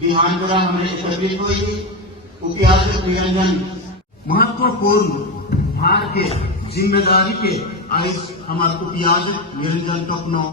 बिहानपुरा हमें एकत्रित हुई उपयास निरंजन महत्वपूर्ण भार के जिम्मेदारी के आयुष हमारे उपयास निरंजन टोकनो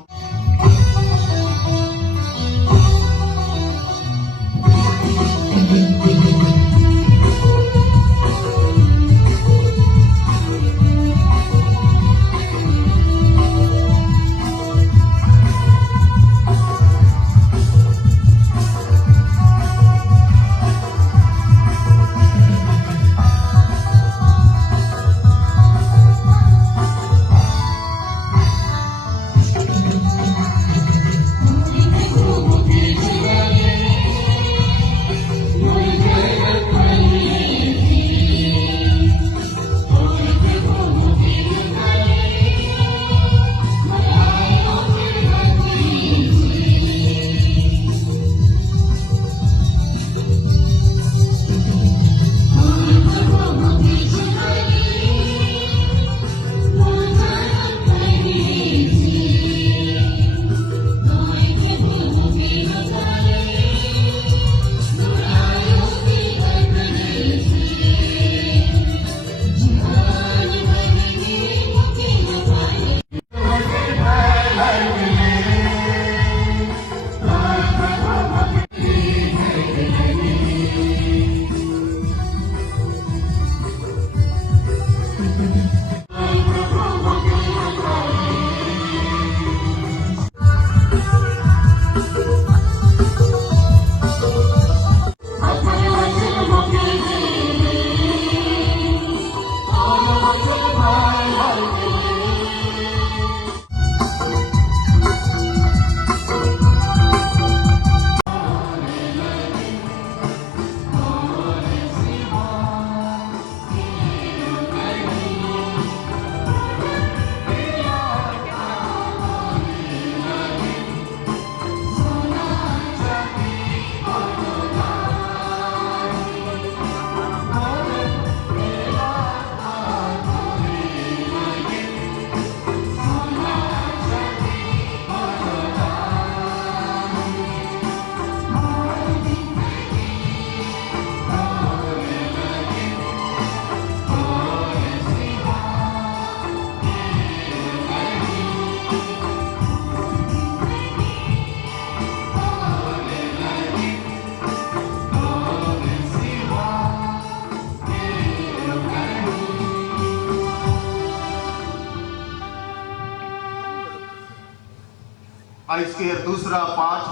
आज के दूसरा पाठ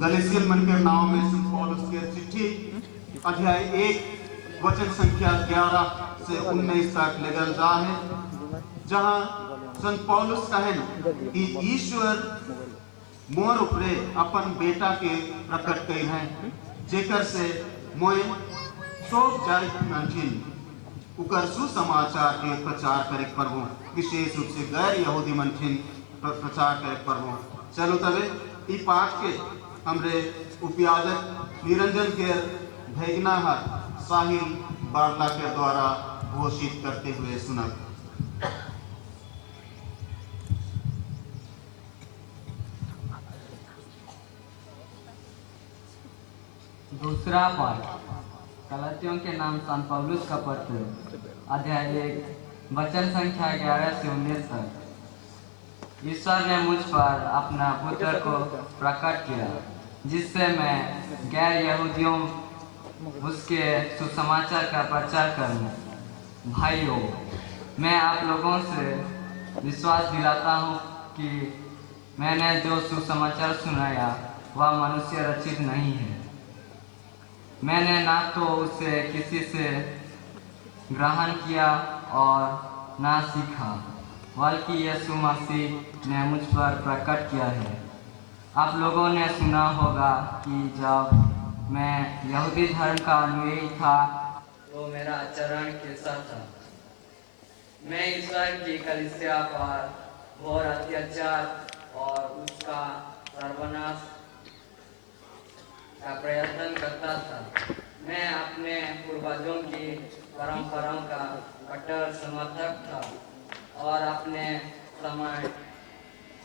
गलेशियन मन के नाम में संत पौलुस की चिट्ठी अध्याय 1 वचन संख्या 11 से 19 तक लेकर जा है, जहां संत पौलुस कहन कि ईश्वर मोर उपरे अपन बेटा के प्रकट कई हैं, जेकर से मोए सब जाय मनथिन उकर सुसमाचार के प्रचार करे परबो, विशेष रूप से गैर यहूदी मनथिन प्रचार करे परबो। चलो तबे ई पाठ के हमरे उपयाजक निरंजन के भेगना हाथ साहिल बारला के द्वारा घोषित करते हुए सुना। दूसरा पाठ गलातियों के नाम संत पौलुस का पत्र अध्याय 1 वचन संख्या 11 से 19 तक। ईश्वर ने मुझ पर अपना पुत्र को प्रकट किया, जिससे मैं गैर यहूदियों उसके सुसमाचार का प्रचार करूं। भाइयों, मैं आप लोगों से विश्वास दिलाता हूं कि मैंने जो सुसमाचार सुनाया वह मनुष्य रचित नहीं है। मैंने ना तो उसे किसी से ग्रहण किया और ना सीखा, बल्कि यीशु मसीह ने मुझ पर प्रकट किया है। आप लोगों ने सुना होगा कि जब मैं यहूदी धर्म का अनुयायी था तो मेरा आचरण कैसा था। मैं ईश्वर की कलीसिया पर घोर अत्याचार और उसका सर्वनाश का प्रयत्न करता था। मैं अपने पूर्वजों की परंपराओं का कट्टर समर्थक था और अपने समय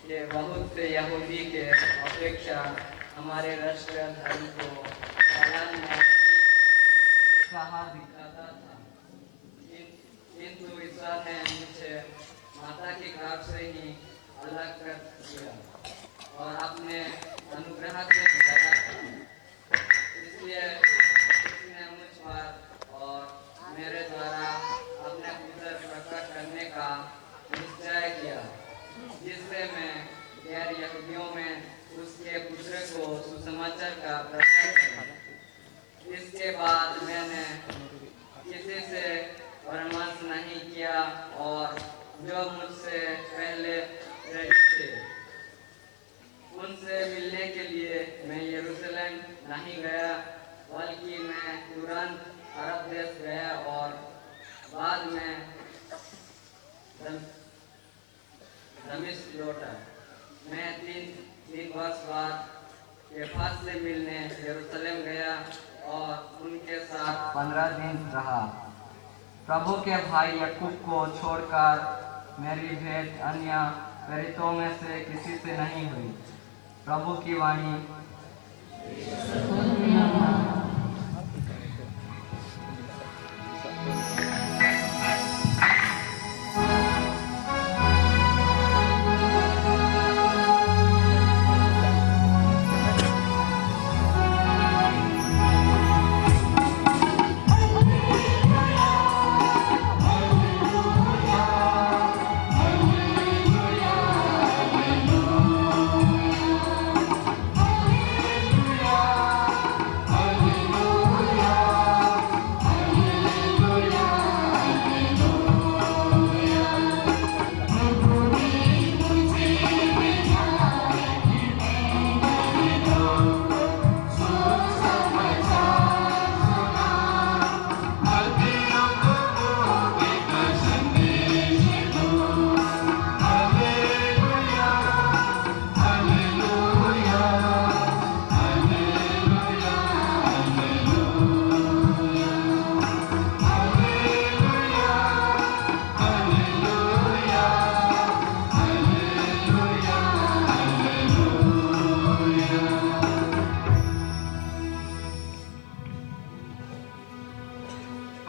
के बहुत से यहूदी के अपेक्षा हमारे राष्ट्रीय धर्म को पालन में दिखाता था। किंतु ईश्वर ने मुझे माता के गर्भ से ही अलग कर दिया और अपने अनुग्रह से दिखाया था। इसलिए उसने मुझ पर और मेरे द्वारा अपने पुत्र प्रकट करने का निश्चय किया, जिससे मैं गैर यहूदियों में उसके पुत्र को सुसमाचार का प्रचार करूं। इसके बाद मैंने किसी से परामर्श नहीं किया और जो मुझसे पहले प्रेरित थे उनसे मिलने के लिए मैं यरूशलेम नहीं गया, बल्कि मैं तुरंत अरब देश गया और बाद में दमिश्क लौटा। मैं तीन वर्ष बाद केफास से मिलने यरूशलेम गया और उनके साथ 15 दिन रहा। प्रभु के भाई याकूब को छोड़कर मेरी भेंट अन्य प्रेरितों में से किसी से नहीं हुई। प्रभु की वाणी।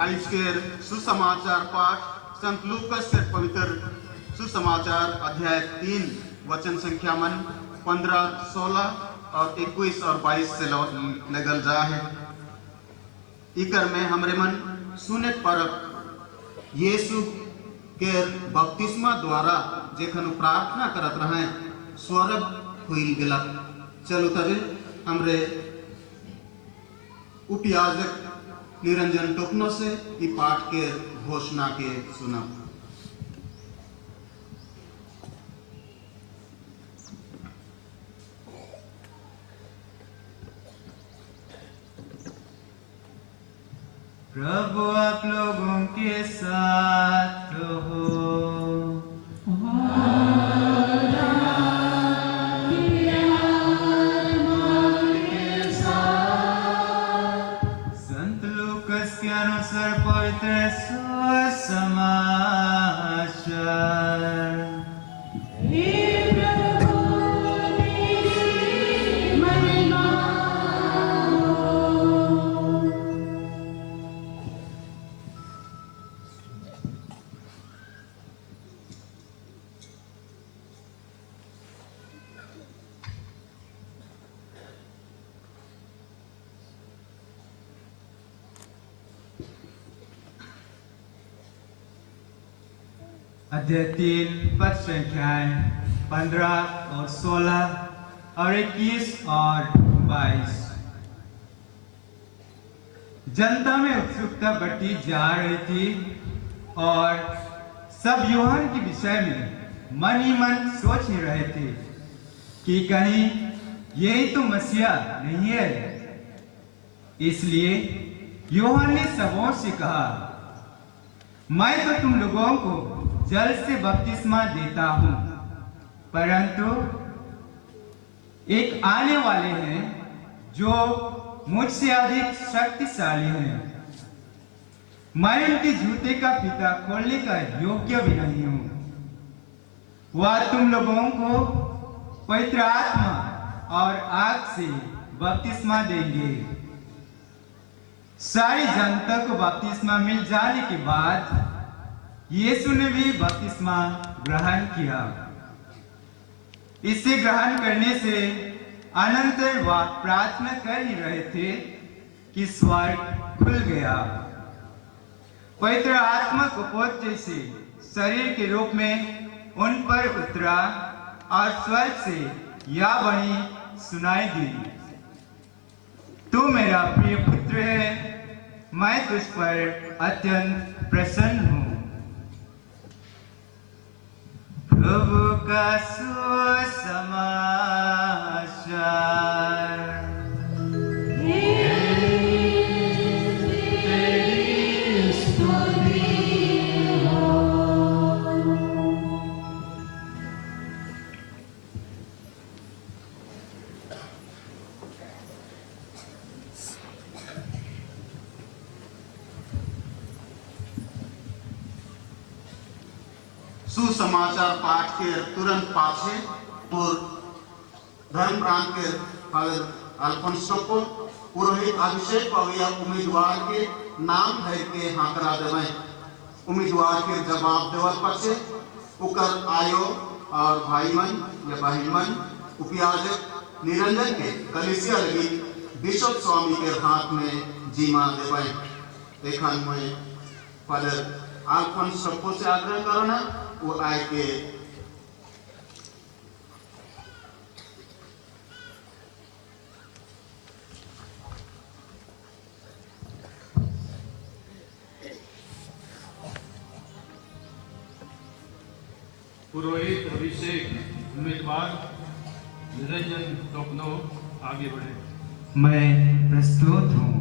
आज के सुसमाचार पाठ संत लूकास से पवित्र सुसमाचार अध्याय 3 वचन संख्या मन 15, 16 और 21 और 22 से लगल जा है। इकर में हमरे मन सुने पर यीशु के बपतिस्मा द्वारा जेखन प्रार्थना करत रहे स्वर्ग खुल गेला। चलो तबे हमरे उपयाजक निरंजन टोकनो से ई पाठ के घोषणा के सुना। प्रभु आप लोगों के साथ हो। संत लूकास के अनुसार पवित्र सुसमाचार। अध्याय 3 पद संख्याएं 15 और 16 और 21 और 22। जनता में उत्सुकता बढ़ती जा रही थी और सब यूहन्ना के विषय में मन ही मन सोच ही रहे थे कि कहीं यही तो मसीहा नहीं है। इसलिए यूहन्ना ने सबों से कहा, मैं तो तुम लोगों को जल से बपतिस्मा देता हूं, परंतु एक आने वाले हैं जो मुझसे अधिक शक्तिशाली हैं। मैं उनके जूते का फीता खोलने का योग्य भी नहीं हूं। वह तुम लोगों को पवित्र आत्मा और आग से बपतिस्मा देंगे। सारी जनता को बपतिस्मा मिल जाने के बाद यीशु ने भी बपतिस्मा ग्रहण किया। इसे ग्रहण करने से अनंतर वह प्रार्थना कर ही रहे थे कि स्वर्ग खुल गया। पवित्र आत्मा कपोत जैसे शरीर के रूप में उन पर उतरा और स्वर्ग से यह वाणी सुनाई दी, तू मेरा प्रिय पुत्र है, मैं तुझ पर अत्यंत प्रसन्न हूं। प्रभु का सुसमाचार। सुसमाचार पाठ के तुरंत पाछे और धर्म प्रांत के फादर अल्फोंसो को पुरोहित अभिषेक पविया उम्मीदवार के नाम धर के हाकरा देवे। उम्मीदवार के जवाब देवल पछे उकर आयो और भाई मन या बहन मन उपयाजक निरंजन के कलिसिया लगी बिशप स्वामी के हाथ में जीमा देवे। देखन में फादर अल्फोंसो से आग्रह करना वो आए के पुरोहित अभिषेक उम्मीदवार निरंजन टोकनो आगे बढ़े। मैं प्रस्तुत हूँ।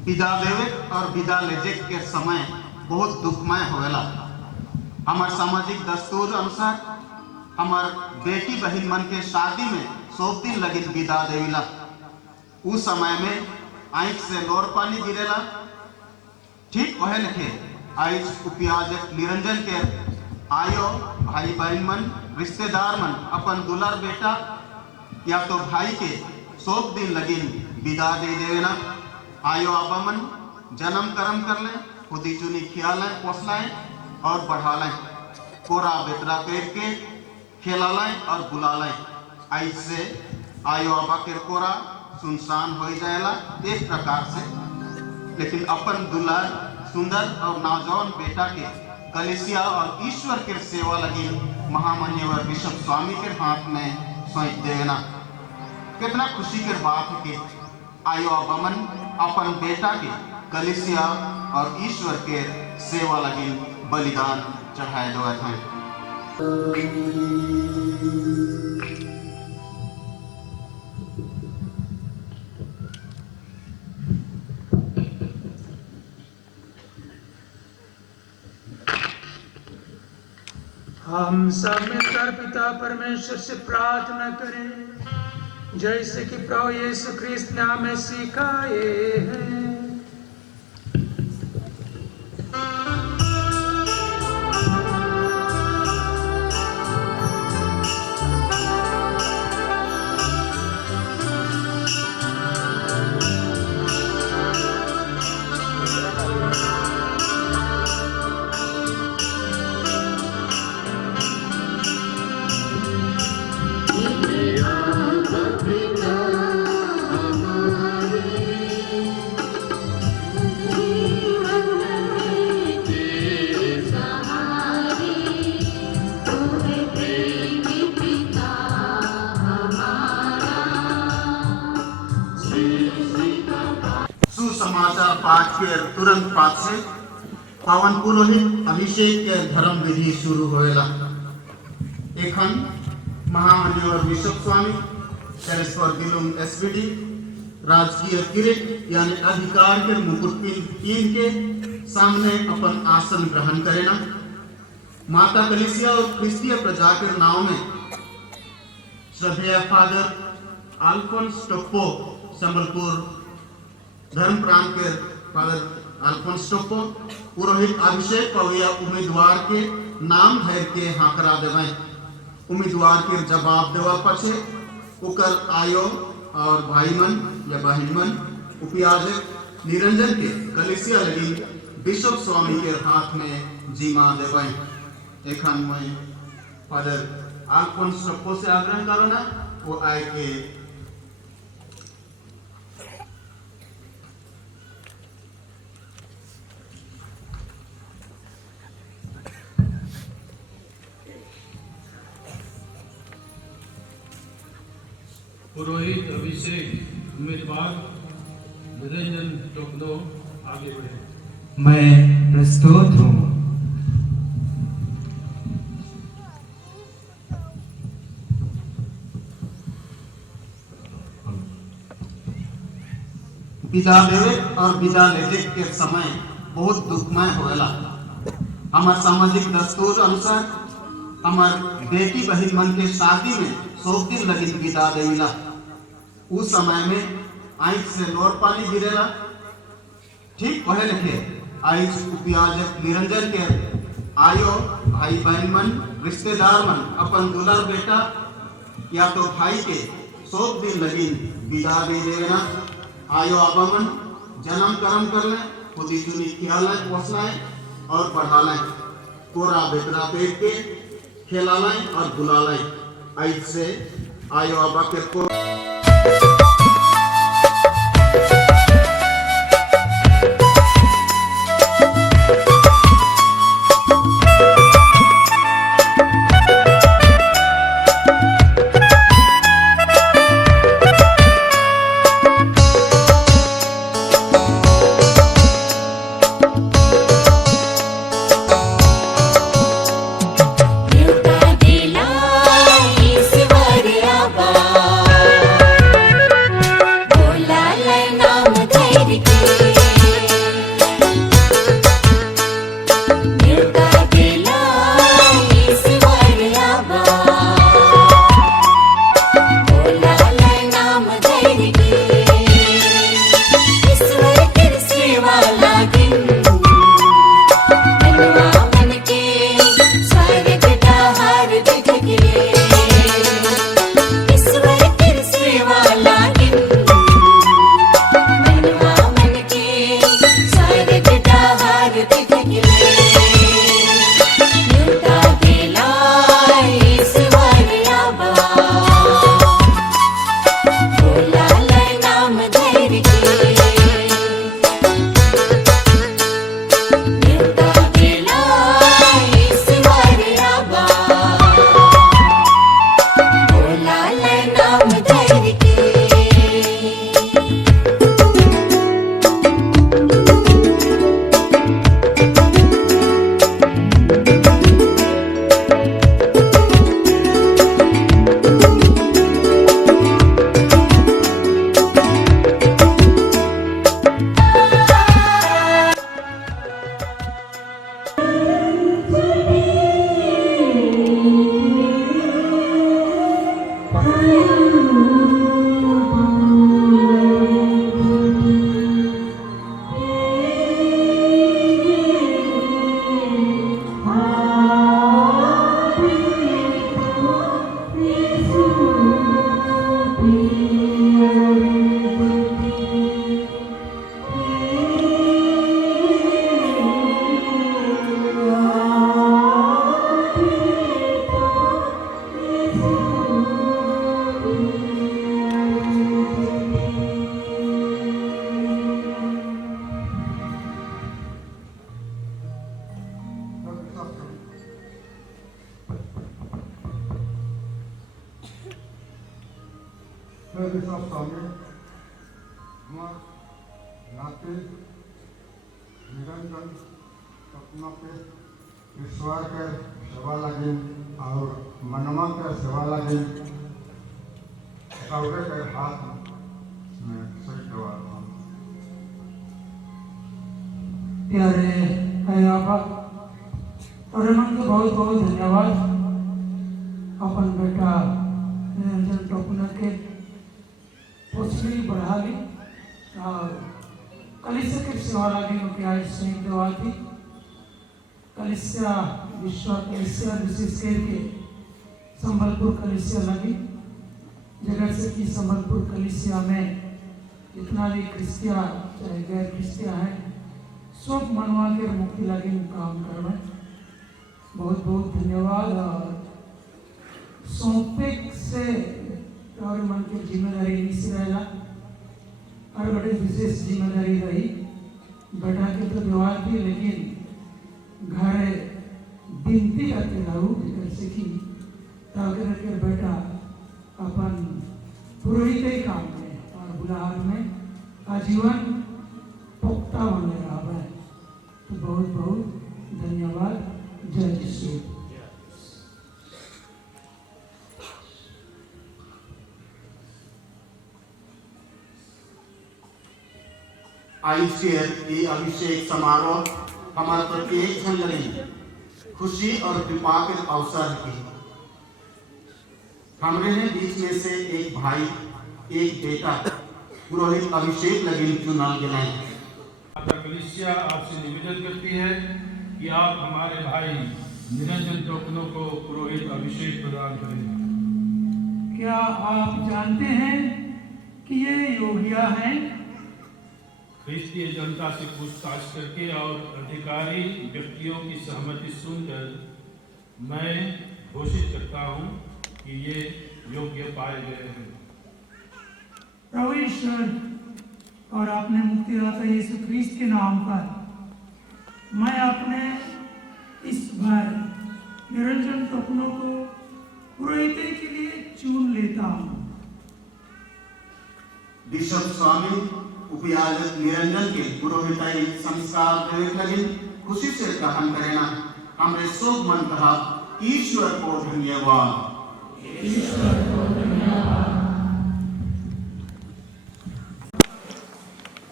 विदा देवे और विदा लेजे के समय बहुत दुखमय होवेला। हमार सामाजिक दस्तूर अनुसार हमार बेटी बहन मन के शादी में 100 दिन लगे विदा देविला। उस समय में आंख से लोर पानी गिरेला। ठीक वह लिखे आज उपयाजक निरंजन के आयो भाई बहन मन रिश्तेदार मन अपन दुलार बेटा या तो भाई के 100 दिन लगे विदा दे देना। आयो आबा मन जन्म कर्म कर ले, खुदी चुनी खियालें पोसलाएं और बढ़ालें, कोरा बेतरा करके खिलालें और बुलालें। ऐसे आयो आबा के कोरा सुनसान हो जाएला इस प्रकार से। लेकिन अपन दुलार सुंदर और नौजवान बेटा के कलिसिया और ईश्वर के सेवा लगी महामान्यवर बिशप स्वामी के हाथ में सौंप देना कितना खुशी की बात है कि आयो बमन अपन बेटा के कलिसिया और ईश्वर के सेवा लगी बलिदान चढ़ाए देवा था। हम सब मिलकर पिता परमेश्वर से प्रार्थना करें जैसे कि प्रभु यीशु ख्रिस्त ने हमें सिखाए हैं। सुसमाचार पाठ के तुरंत बाद से पावन पुरोहित अभिषेक के धर्म विधि शुरू होएला। एखन महामान्यवर बिशप स्वामी कैरिस्पर गिलुम एसपीडी राजकीय किरीट यानी अधिकार के मुकुट पीन के सामने अपन आसन ग्रहण करेना। माता कलिसिया और क्रिस्तीय प्रजा के नाव में श्रद्धेय फादर अल्फोंस टोप्पो संबलपुर धर्म प्रांत के फादर अल्फोंस टोप्पो पुरोहित अभिषेक पविया उम्मीदवार के नाम धर के हाकरा देवे। उम्मीदवार के जवाब देवा पछे उकर आयो और भाई मन या बहन मन उपयाजक निरंजन के कलिसिया लगी बिशप स्वामी के हाथ में जीमा देवे। एखन में फादर अल्फोंस टोप्पो से आग्रह करो ना वो आए के पुरोहित अभिषेक उम्मीदवार निरंजन टोकनो आगे बढ़े। मैं प्रस्तुत हूँ। विदा देवे और विदा लेते के समय बहुत दुखमय होएला। हमार सामाजिक दस्तूर अनुसार हमार बेटी बहन मन के शादी में 100 दिन लगी विदा देला। उस समय में आंख से लोर पानी गिरेला। ठीक पढ़े लिखे आइस उपयाजक निरंजन के आयो भाई बहन मन रिश्तेदार मन अपन दुलार बेटा या तो भाई के 100 दिन लगी विदा दे देना। आयो आगमन जन्म कर्म कर ले खुदी चुनी खियालाए पोसलाए और पढ़ालाए कोरा बेतरा पेट के खेलालाए और बुलालाए। ऐसे आयो आबा के को ईश्वर आबा विश्वास स्वामी हमार नाते निरंजन अपना पे ईश्वर के सेवा लगे और मनवा के सेवा लगे दौड़े के हाथ में सही दवा प्यारे है आपा और मन को बहुत बहुत धन्यवाद अपन बेटा निरंजन टोपना के पोछली बढ़ा ली और कलिसिया के सेवा लगी उनके आज सही दवा थी कलिसिया विश्व कलिसिया विशेष करके संबलपुर कलिसिया लगी जगह से कि संबलपुर कलिसिया में जितना भी क्रिस्तिया चाहे गैर क्रिस्तिया है सब मनवा के मुक्ति लगे काम करवे बहुत बहुत धन्यवाद और सौंपे से और मन की जिम्मेदारी निश्चित रहेगा और बड़ी विशेष जिम्मेदारी रही बेटा के तो व्यवहार थी लेकिन घर बिनती करते रहूँ जैसे कि ताकि बेटा अपन पुरोहित ही काम में और बुलाहट में आजीवन पुख्ता बने रहा है तो बहुत बहुत धन्यवाद जय यीशु आयुष्य की अभिषेक समारोह हमारे प्रत्येक जन लगे खुशी और कृपा के अवसर की हमारे बीच में से एक भाई एक बेटा पुरोहित अभिषेक लगे चुना गया कलिसिया आपसे निवेदन करती है कि आप हमारे भाई निरंजन टोकनो को पुरोहित अभिषेक प्रदान करें। क्या आप जानते हैं कि ये योग्य हैं ख्रिस्तीय जनता से पूछताछ करके और अधिकारी व्यक्तियों की सहमति सुनकर मैं घोषित करता हूं कि ये योग्य पाए गए हैं। प्रभु ईश्वर और आपने मुक्तिदाता यीशु ख्रीस्त के नाम पर मैं अपने इस भाई निरंजन टोकनो को पुरोहित के लिए चुन लेता हूँ। बिशप स्वामी उपयाजक निरंजन के पुरोहिताई संस्कार प्रयोग लगे खुशी से ग्रहण करेना हमरे शोक मन कहा ईश्वर को धन्यवाद।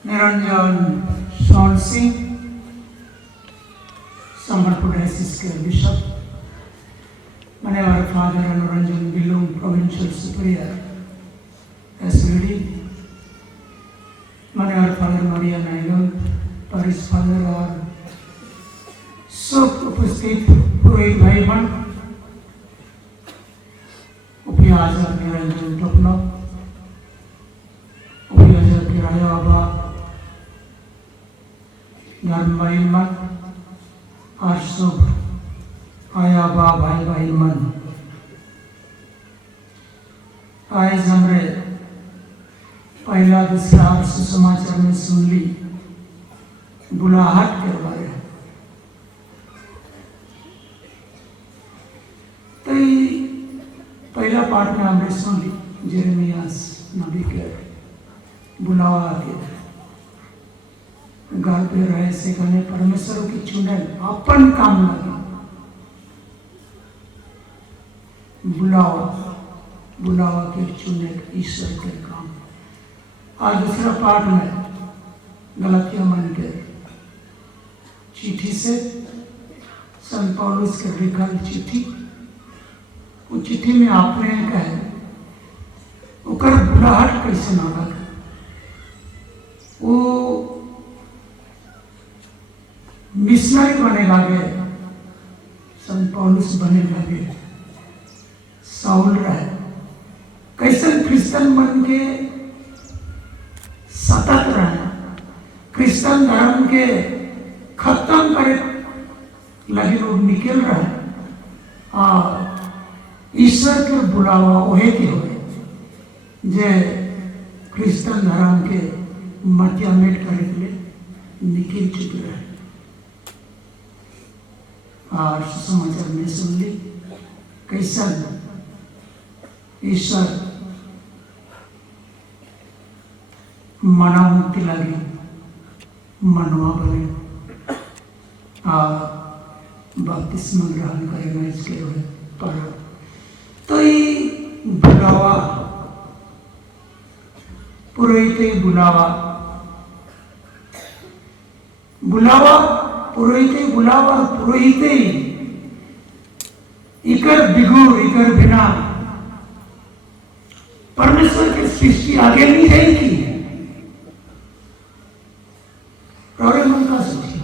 निरंजन शॉन सिंह संबलपुर डायसिस के bishop Manevar Father Niranjan Bilum Provincial Superior SVD Manevar Father Maria Naidal Parish Father और सब उपस्थित पुरोहित भाई बहन उपयाजक निरंजन टोकनो उपयाजक किराया बाबा धर्म भाई मन और सब आया बा भाई भाई मन आज हमरे पहला दूसरा सुसमाचार में सुन ली बुलाहट के बारे में तो पहला पाठ में हमने सुन ली जेरेमियास नबी के बुलावा के घर पे रहे से कहने परमेश्वर की चुनन अपन काम लगा बुलावा के चुने ईश्वर के काम। और दूसरा पाठ में गलतिया मन के चिट्ठी से संत पौलुस के लिखल चिट्ठी उस चिट्ठी में आपने कहे उकर बुलाहट कैसे ना लगे वो मिशनरी बने लगे संत पौलुस बने लगे साउल रहे कैसे क्रिश्चियन बन के सतत रहे क्रिश्चियन धर्म के खत्म करे लगे लोग निकल रहे और ईश्वर के बुलावा वही के हुए जे क्रिश्चियन धर्म के मतियामेट करे के लिए निकल चुके रहे और समाचार में सुन ली कैसा ईश्वर मना मुक्ति लगी मनवा बने बपतिस्मा ग्रहण करेगा इसके पर तो ये बुलावा पुरोहित बुलावा बुलावा पुरोहित बुलावा पुरोहित इकर बिगुर इकर बिना परमेश्वर की सृष्टि आगे नहीं जाएगी। और मन का सोचिए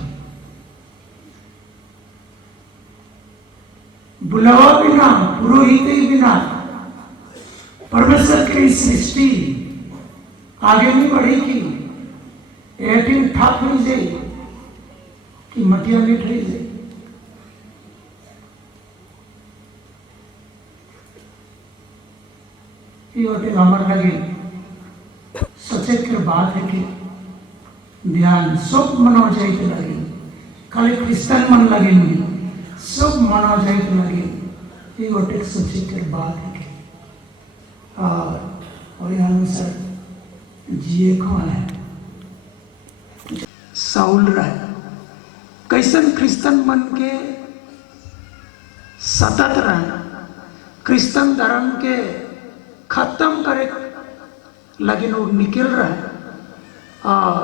बुलावा बिना पुरोहित बिना परमेश्वर की सृष्टि आगे नहीं बढ़ेगी। एटिन ठाक हो जाए कि मटिया लेट हो जाए। ये हमारे लगे सचेत के बात है कि ध्यान सब मनाओ जाए तो लगे खाली क्रिश्चियन मन लगे नहीं सब मनाओ जाए तो लगे। ये गोटे सचेत के बात है कि और अनुसार जिए कौन है साउल रहे कैसन क्रिश्चियन मन के सतत रहे क्रिश्चियन धर्म के खत्म करे लेकिन वो निकल रहा है और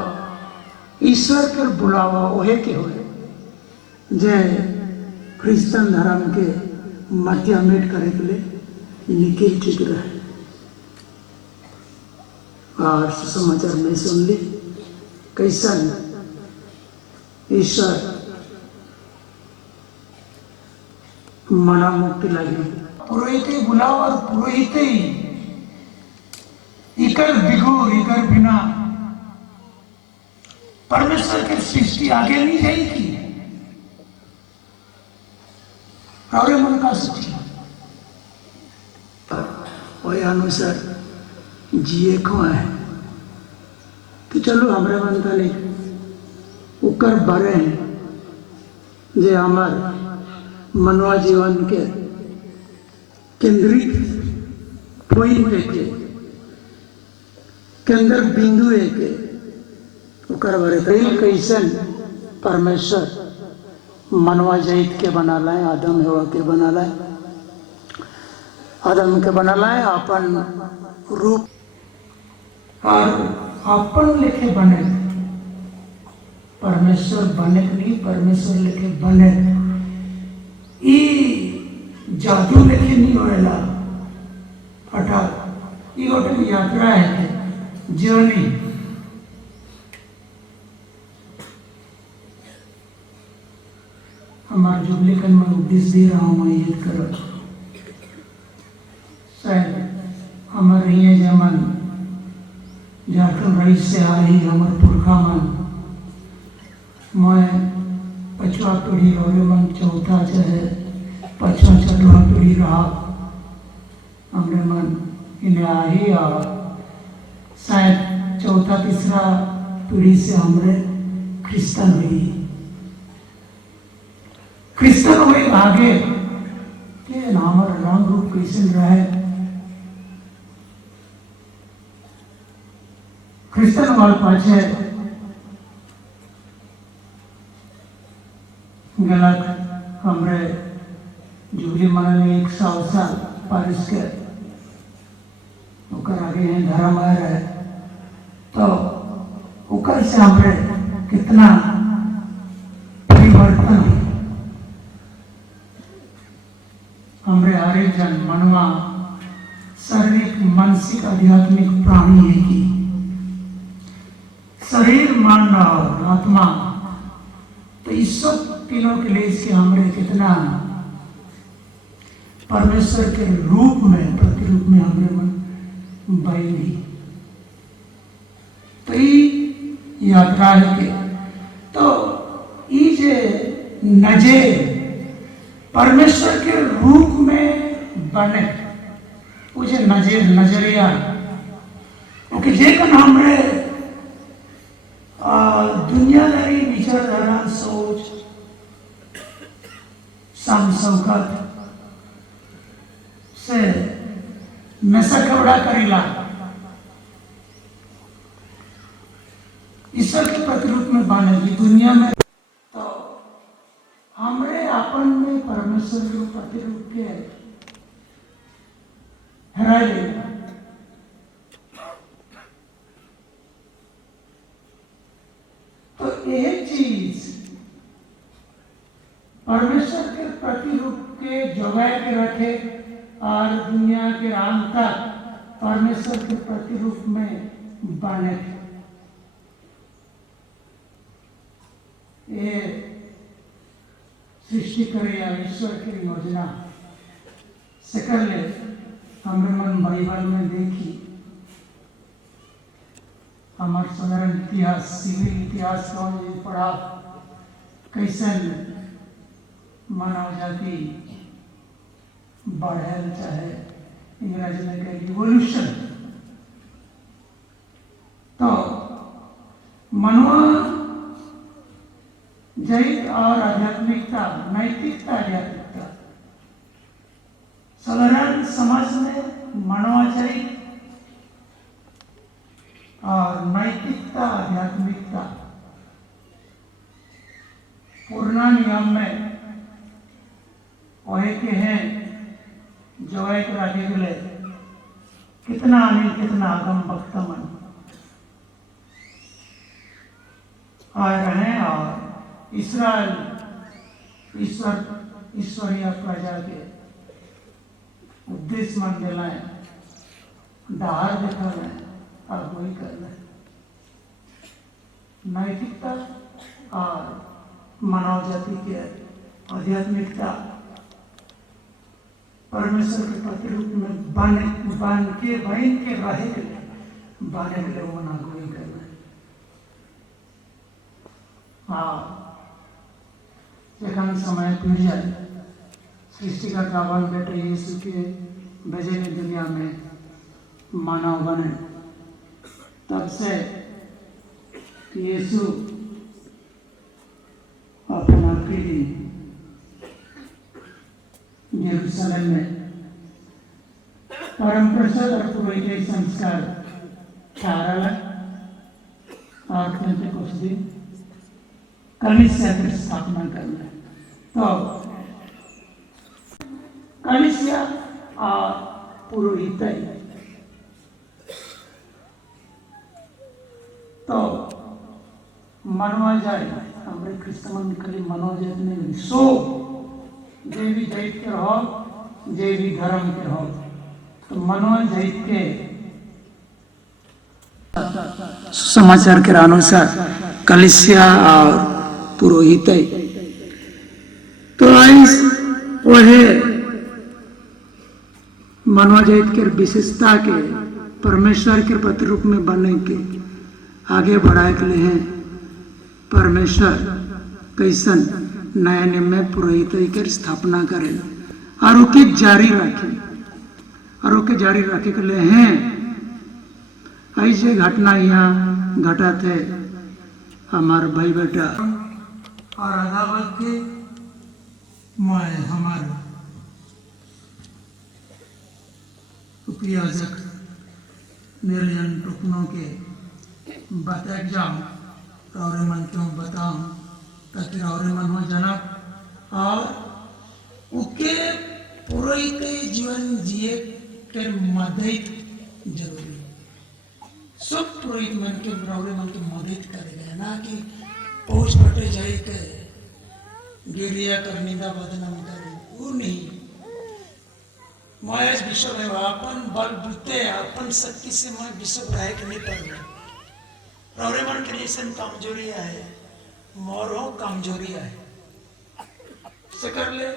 ईश्वर के बुलावा ओहे के हो जे क्रिश्चियन धर्म के मध्यामेट करे के लिए निकल चुक रहा है। और सुसमाचार में सुन ली कैसन ईश्वर मना मुक्ति लगी पुरोहित बुलावा और पुरोहित इकर बिगुर इकर बिना परमेश्वर की सृष्टि आगे नहीं जाएगी। और मन का सोचिए वही अनुसार जिए को है तो चलो हमारे मन का नहीं उकर बारे हैं जे हमार मनवा जीवन के केंद्रित पॉइंट है केंद्र बिंदु है के उकर बारे कैसन परमेश्वर मनवा जाइत के बना लाए आदम हवा के बना लाए आदम के बना लाए अपन रूप और अपन लेके बने परमेश्वर बने नहीं परमेश्वर लेके बने जादू लेके नहीं होएला अर्थात ये गोटे यात्रा है जर्नी हमारे जुबली कन में उपदेश दे रहा हूँ मैं ये करो शायद हमारे ये जमन झारखंड रईस से आ रही हमारे पुरखा मन मैं पचवा पीढ़ी और मन चौथा चाहे पचवा छठवा पीढ़ी रहा हमने मन इन्हें आ ही और शायद चौथा तीसरा पीढ़ी से हमरे क्रिश्चियन हुई क्रिश्चियन हुए आगे के हमारा रंग रूप कैसे रहे क्रिश्चियन वाले पाछे गलत हमरे जुबली मनने 100 साल पारिश के उकर आगे हैं धर्म आ रहा है तो उकर से हमरे कितना परिवर्तन हमरे हरिजन मनवा शारीरिक मानसिक आध्यात्मिक प्राणी है कि शरीर मन और आत्मा तो इस सब तीनों के लिए इसके हमरे कितना परमेश्वर के रूप में प्रतिरूप में हमरे मन बनी तो ये यात्रा है कि तो ये जे नजे परमेश्वर के रूप में बने वो जे नजरिया ओके जेकन हमरे दुनियादारी विचारधारा सोच समसौकत से नशा कवड़ा करेला माने की दुनिया में तो हमरे अपन में परमेश्वर के प्रतिरूप के हरा लेगा। तो एक चीज परमेश्वर के प्रतिरूप के जगा के रखे और दुनिया के राम तक परमेश्वर के प्रतिरूप में बने ये सृष्टि करे या ईश्वर की योजना से कर ले। हमें मन बाइबल में देखी हमारे साधारण इतिहास सिविल इतिहास का पढ़ा कैसे मानव जाति बढ़ेल चाहे इंग्रजी में कहे रिवोल्यूशन। तो मनवा जैत और आध्यात्मिकता नैतिकता आध्यात्मिकता साधारण समाज में मनवा जैत और नैतिकता आध्यात्मिकता पूर्ण नियम में वही के हैं जो एक राजे गले कितना आने कितना आगम वक्ता मन आ रहे और इसराइल ईश्वरीय प्रजा के उद्देश्य मन दिलाए डहार देखा रहे और वही कर रहे नैतिकता और मानव जाति के आध्यात्मिकता परमेश्वर के प्रतिरूप में बन के रहे के लिए बाने के लिए वो नागोई करना है। हाँ जखन समय पीढ़ जाए सृष्टि का कावन बेटे यीशु के भेजने दुनिया में मानव बने तब से यीशु अपना पीढ़ी यरूशलेम में परम प्रसाद और पुरोहित संस्कार ठहरा और कुछ दिन कलीसिया की स्थापना करना। तो कलीसिया और पुरोहित तो मनवा जाए हमारे क्रिस्तमन खाली मनवा जाए नहीं सो जे भी जाइत के रहो जे भी धर्म के रहो तो मनवा जाइत के समाचार के अनुसार कलीसिया और पुरोहित तो वही मनवा जाइत के विशेषता के परमेश्वर के प्रतिरूप में बनने के आगे बढ़ाए के लिए हैं। परमेश्वर कैसन नया नियम में पुरोहित की स्थापना करें और उके जारी रखे के लिए हैं। ऐसे घटना यहाँ घटा थे हमारे भाई बेटा और अदावत के मैं हमारे उपयाजक निर्जन टुकनों के बता जाऊं और मन क्यों बताऊं ताकि और मन हो जाना और उके पुरोहित जीवन जिए के मदद जरूरी सब पुरोहित मन के रौरे मन के मदद करेगा ना कि पहुंच बटे जाए के गिरिया कर निंदा बदनाम करे वो नहीं। मैं विश्व में अपन बल बुते अपन शक्ति से मैं विश्व रहे के नहीं पड़ रौरे मन के जैसे कमजोरी है मोरो कमजोरी है से कर ले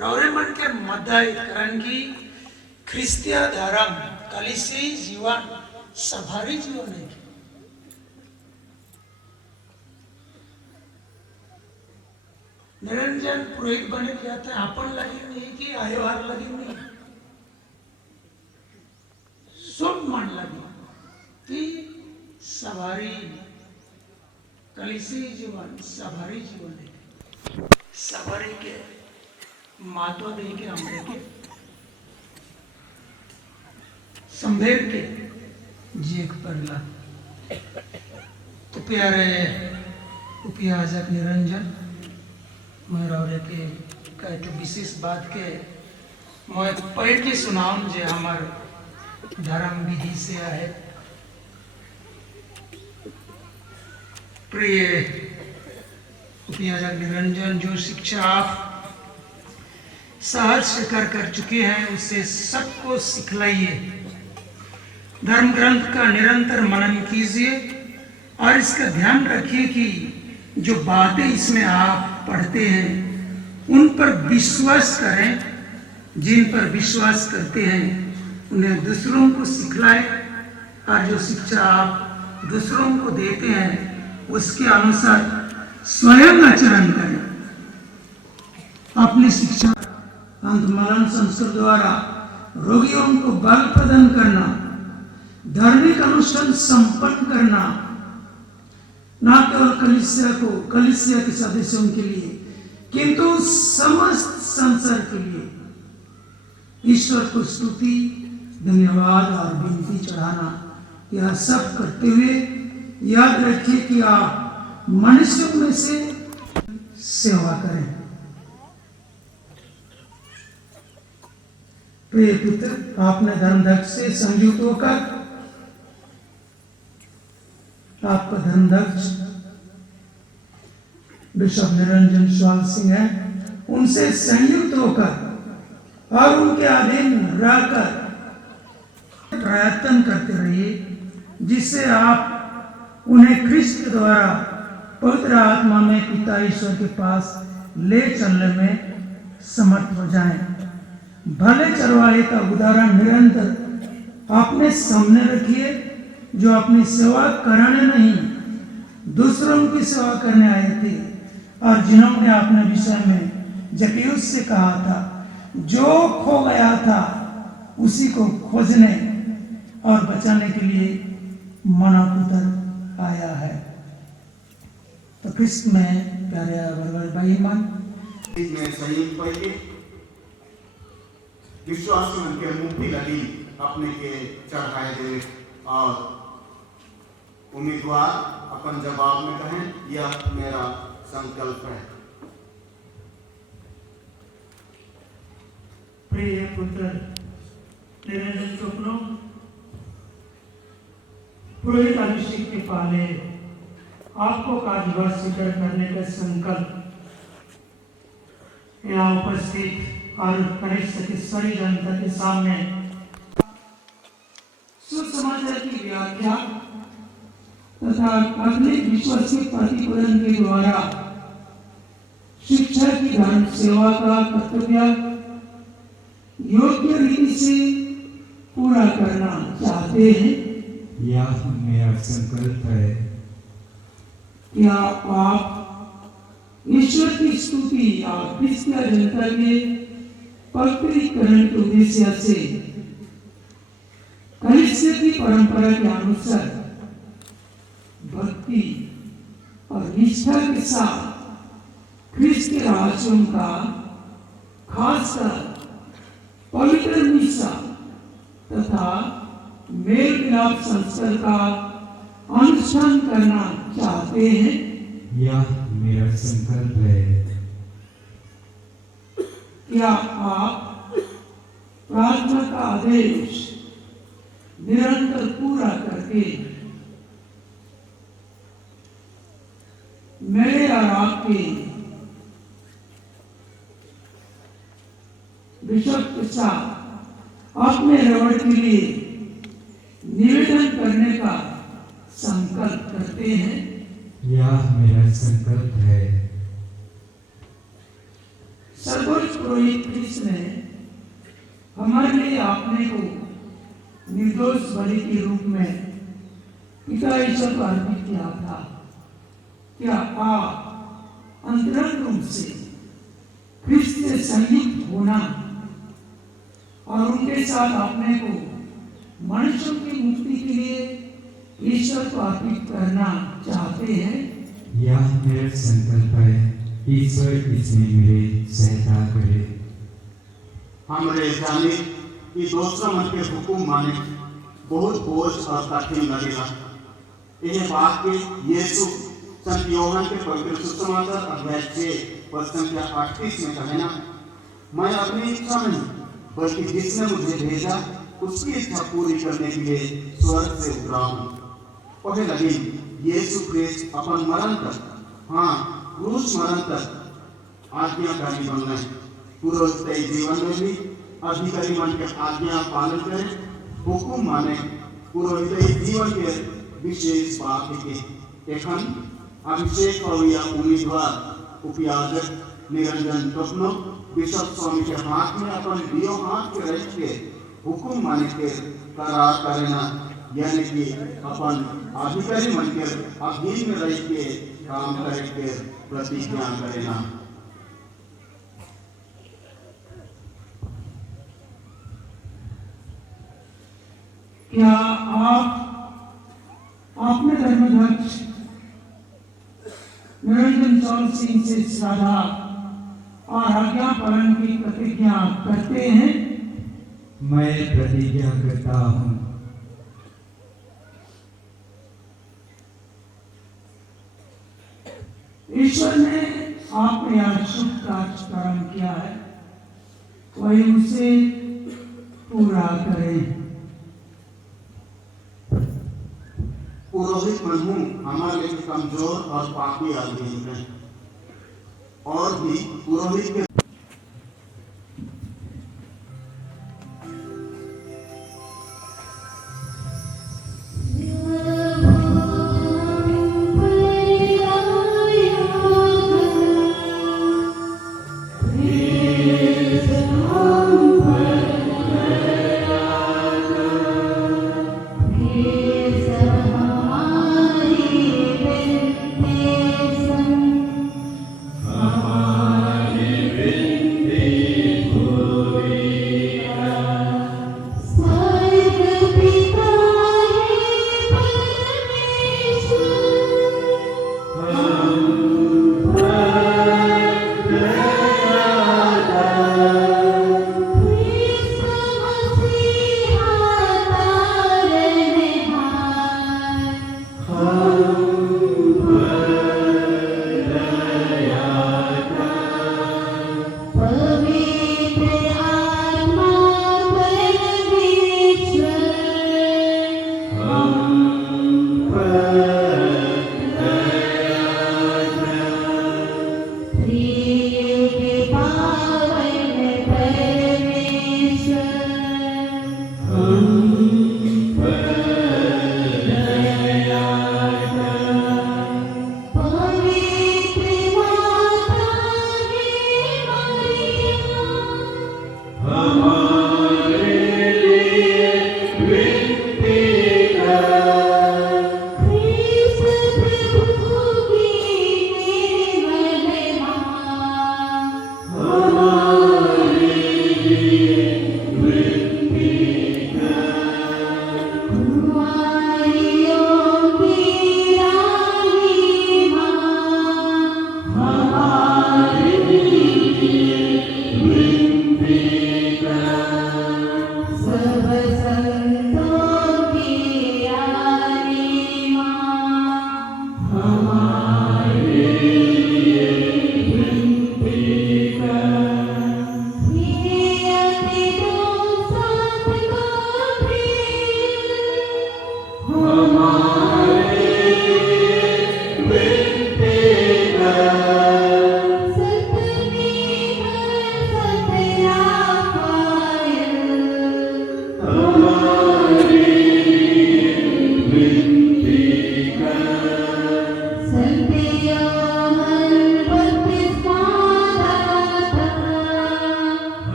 रौरे मन के मदद करन की ख्रिस्तीय धर्म कलीसियाई जीवन सभारी जीवन है। निरंजन पुरोहित बने जाता है अपन लगी नहीं कि आयोहार लगी नहीं सब मन लगी कि सवारी कलीसियाई जीवन सवारी जीवन है। सवारी के महत्व दे के हमरे के संभेर के जी एक पगला तो प्यारे उपयाजक निरंजन मेरा और एक विशेष बात के मैं पढ़ के सुनाऊं जे हमार धर्म विधि से है। प्रिय उपयाजक निरंजन, जो शिक्षा आप सहज से कर चुके हैं उससे सबको सिखलाइए। धर्म ग्रंथ का निरंतर मनन कीजिए और इसका ध्यान रखिए कि जो बातें इसमें आप पढ़ते हैं उन पर विश्वास करें। जिन पर विश्वास करते हैं उन्हें दूसरों को सिखलाएं और जो शिक्षा आप दूसरों को देते हैं उसके अनुसार स्वयं आचरण करें। अपनी शिक्षा अंतमरण संस्कार द्वारा रोगियों को बल प्रदान करना, धार्मिक अनुष्ठान संपन्न करना, न केवल कलीसिया के सदस्यों के लिए किंतु समस्त संसार के लिए ईश्वर को स्तुति, धन्यवाद और विनती चढ़ाना, यह सब करते हुए याद रखिए कि आप मनुष्यों में से सेवा करें। प्रिय पुत्र, आपने धर्मध्यक्ष से संयुक्त होकर आपका धर्मध्यक्ष बिशप निरंजन स्वाल सिंह है, उनसे संयुक्त होकर और उनके अधीन रहकर प्रयत्न करते रहिए जिससे आप उन्हें ख्रिस्त द्वारा पवित्र आत्मा में पिता ईश्वर के पास ले चलने में समर्थ हो जाएं। भले चरवाहे का उदाहरण निरंतर अपने सामने रखिए, जो अपनी सेवा कराने नहीं दूसरों की सेवा करने आए थे और जिन्होंने अपने विषय में जक्कैयुस से कहा था, जो खो गया था उसी को खोजने और बचाने के लिए मना पुत्र आया है। तो ख्रिस्त में प्यारे भाई मान विश्वास मन के मुक्ति लगी अपने के चढ़ाए दे और उम्मीदवार अपन जवाब में कहें, यह मेरा संकल्प है। प्रिय पुत्र निरंजन चोपड़ो, पुरोहित अभिषेक के पहले आपको कार्यभार स्वीकार करने का संकल्प यहाँ उपस्थित और कनिष्ठ की सारी जनता के सामने सुसमाचार की व्याख्या तथा आधुनिक विश्वास के प्रतिपादन के द्वारा शिक्षा की धर्म सेवा का कर्तव्य योग्य रीति से पूरा करना चाहते हैं। यह मेरा संकल्प है। क्या आप ईश्वर की स्तुति या क्रिस्तीय जनता के पवित्रीकरण के उद्देश्य से कलीसिया की परंपरा के अनुसार भक्ति और निष्ठा के साथ ख्रिस्त के रहस्यों का खासकर पवित्र मिसा तथा मेल मिलाप संस्कार का अनुष्ठान करना चाहते हैं? यह मेरा संकल्प है। क्या आप प्रार्थना का आदेश निरंतर पूरा करके मेरे और आपके बिशप के साथ अपने रवड़ के लिए निवेदन करने का संकल्प करते हैं? यह मेरा संकल्प है। सर्वोच्च पुरोहित ख्रिस्त ने हमारे लिए अपने को निर्दोष बलि के रूप में पिता ईश्वर को अर्पित किया था। क्या आप अंतरंग रूप से ख्रिस्त से संयुक्त होना और उनके साथ अपने को मनुष्यों की मुक्ति के लिए ईश्वर को अर्पित करना चाहते हैं? यह मेरा संकल्प है। ईश्वर इसमें मेरे सहायता करे। हमरे जाने कि दूसरा मन के हुकुम माने बहुत बोझ और कठिन लगेगा। यह बात के यीशु संत यूहन्ना के पवित्र सुसमाचार अध्याय 6 पद संख्या 38 में कहे ना, मैं अपनी इच्छा नहीं बल्कि जिसने मुझे भेजा उसकी इच्छा पूरी करने के लिए स्वर्ग से उतरा हूँ। पढ़े लगे यीशु ख्रिस्त अपन मरण तक, हाँ क्रूस मरण तक आज्ञाकारी बन गए। पुरोहित जीवन में भी अधिकारी मन के आज्ञा पालन करें, हुकुम माने। पुरोहित जीवन के विशेष बात है कि एखन अभिषेक या उम्मीदवार उपयाजक निरंजन टोपनो बिशप स्वामी के हाथ में अपन दियो हाथ के रख के हुकुम माने के करार करेना, यानी कि अपन अधिकारी मन के अधीन में रह के काम करे के प्रतिज्ञा करेना। क्या आपने धर्माध्यक्ष निरंजन चौल सिंह से श्रद्धा और आज्ञा पालन की प्रतिज्ञा करते हैं? मैं प्रतिज्ञा करता हूँ। ईश्वर ने आपने आज शुभ कार्य प्रारंभ किया है, वही उसे पूरा करें। पुरोहित मनहू हमारे कमजोर और पापी आदमी हैं, और भी पुरोहित के हमारी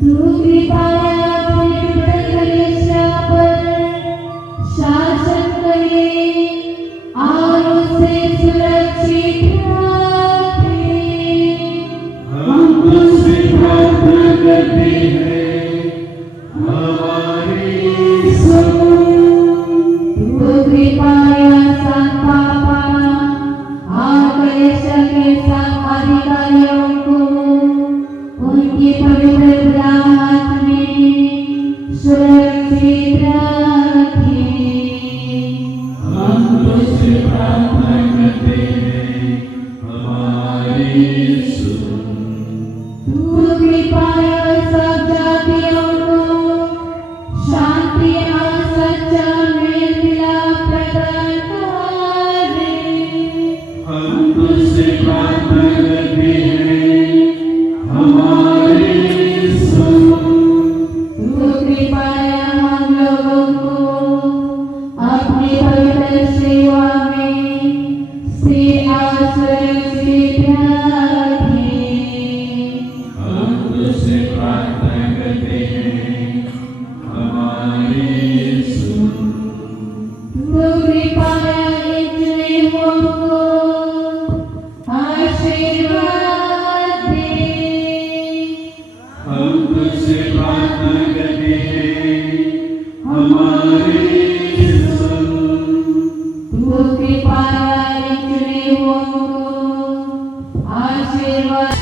तू कृपाया अपने कलेशा पर शासन करे और उसे सुरक्षित रखे। हम तुझसे प्रार्थना करते हैं हमारे यीशु। तू कृपाया संत पापा और कलेशा के सब अधिकारियों को उनकी पवित्र हाथ में सुरक्षित रखे। हम तुझसे प्रार्थना करते हैं हमारे यीशु। तू कृपाया सब जातियों को शांति और सच्चा मेल मिलाप प्रदान करे। हम तुझसे प्रार्थना करते हैं हमारे यीशु। तू कृपाया हम लोगों को अपनी पवित्र सेवा में स्थिर और सुरक्षित रखे। हम तुझसे प्रार्थना करते हैं हमारे यीशु। तू कृपाया इन चुने को आशीर्वाद दे। हम तुझसे प्रार्थना करते हैं हमारे यीशु। तू कृपाया इन चुने को आशीर्वाद।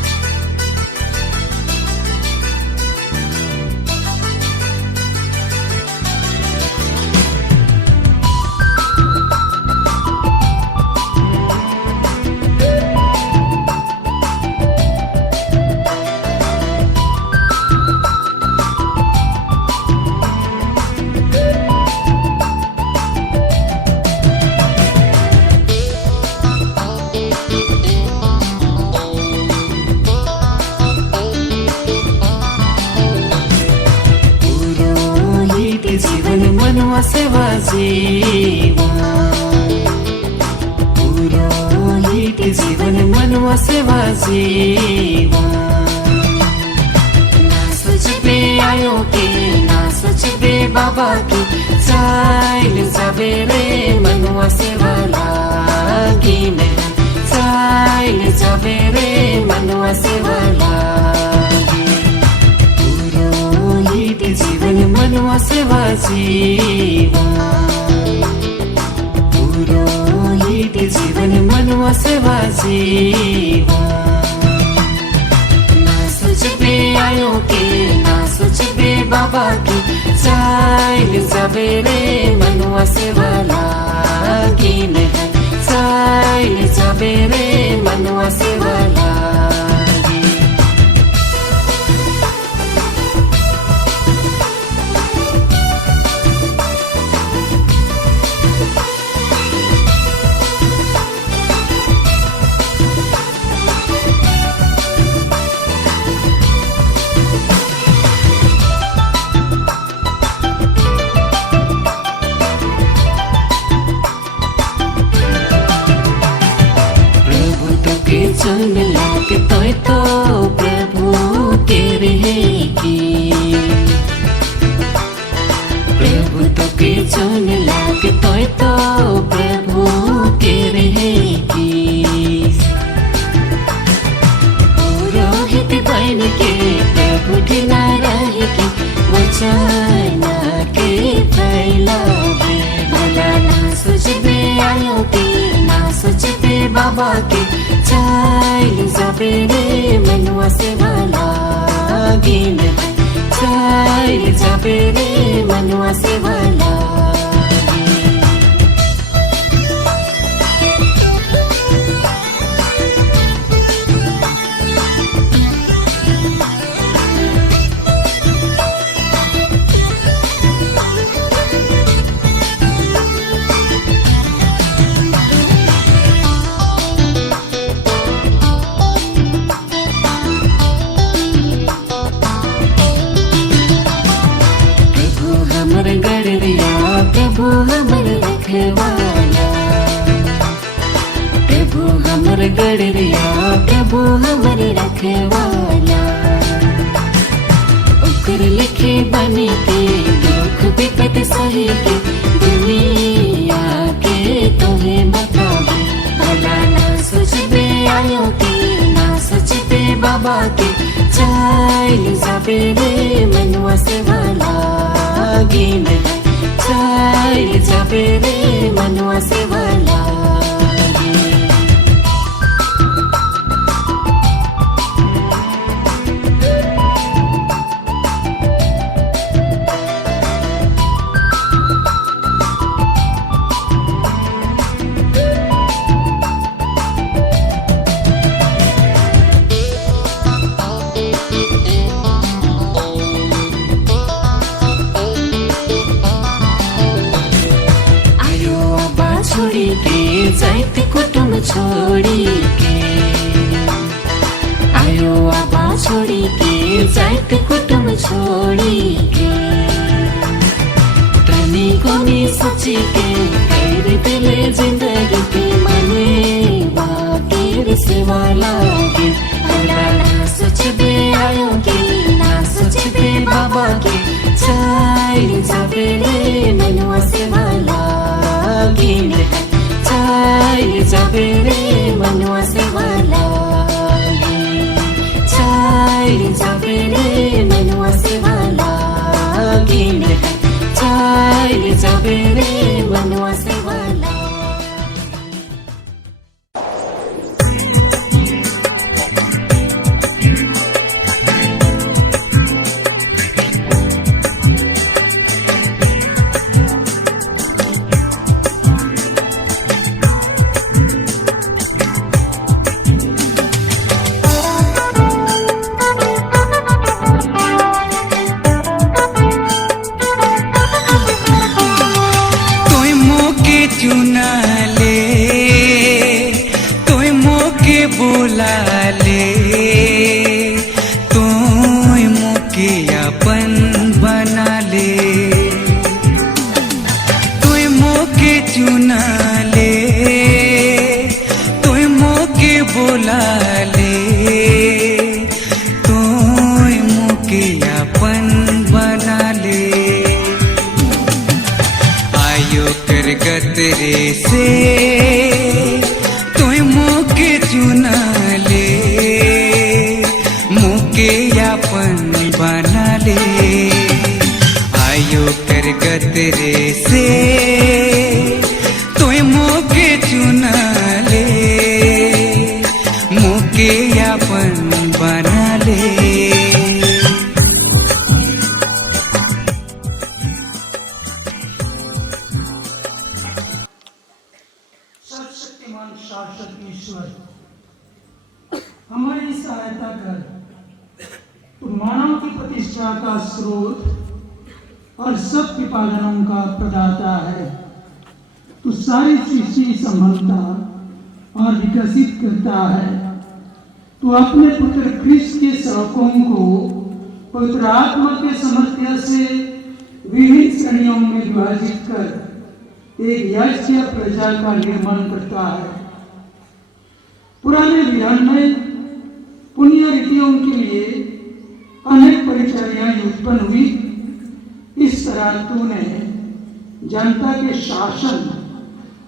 जीवन मनवा सेवा जीवा। पुरोहित जीवन मनवा सेवा जीवा। ना सोच बे आयो के ना सोच बे बाबा की चाइल जाबे रे मनवा सेवा लागी में चाइल जाबे रे मनवा सेवा लागी। पुरोहित जीवन मनवा सेवा जीवा। पुरोहित जीवन मनवा सेवा जीवा। ना सोच बे आयो के ना सोच बे बाबा की चाइल जाबे रे मनवा सेवा लागी में चाइल जाबे रे मनवा सेवा लागी। चुन लाग तो प्रभु के रहेगी। प्रभु तो के चुन लाग तो प्रभु के रहेगी। पुरोहित बन के प्रभु ढिला रहेगी। वचन के फैलावे भला ना सोचबे आयो के ना सोचबे बाबा के चाइल जाबे रे मनवा सेवा लागी में चाइल जाबे रे मनवा सेवा लागी। गढ़ बाबा के चाइल जाबे रे मनुआ से वाला गिन चाइल जाबे रे मनुआ से वाला छोड़ी के जाइते कुटुम छोड़ी के आयो आबा छोड़ी के जाइते कुटुम छोड़ी के तनी कोनी सोची के तेरे दिले जिंदगी के मने बाकी सेवा लागे हमरा ना सोचबे आयो के ना सोचबे बाबा के चाइल जाबे रे मनुआ से वाला गिन चाइल जाबे रे मनुआ से वाला चाइल जाबे रे मनुआ से वाला गिन चाइल जाबे रे मनुआ से वाला हमारी सहायता कर। तू मानव की प्रतिष्ठा का स्रोत और सब कृपादानों का प्रदाता है। तू सारी सृष्टि संभालता और विकसित करता है। तू अपने पुत्र ख्रिस्त के सेवकों को पवित्र आत्मा के सामर्थ्य से विभिन्न श्रेणियों में विभाजित कर एक याजकीय प्रजा का निर्माण करता है। पुराने विधान में पुण्य रीतियों के लिए अनेक परिचर्याएं उत्पन्न हुई। इस तरह तूने जनता के शासन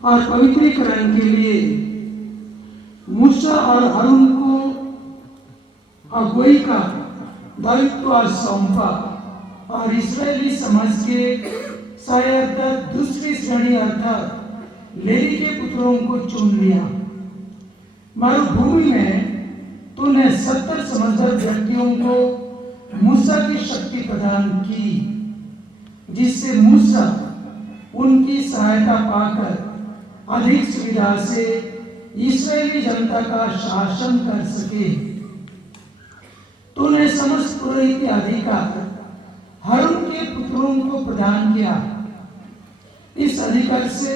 और पवित्रीकरण के लिए मूसा और हारून को अगुवाई का दायित्व सौंपा और इस्राएली समाज के शायद दूसरी श्रेणी अर्थात लेवी के पुत्रों को चुन लिया। मरुभूमि में तूने 70 समझदार व्यक्तियों को मूसा की शक्ति प्रदान की, जिससे मूसा उनकी सहायता पाकर अधिक सुविधा से इस्राएली जनता का शासन कर सके। तूने समस्त पुरोहित अधिकार हारून के पुत्रों को प्रदान किया। इस अधिकार से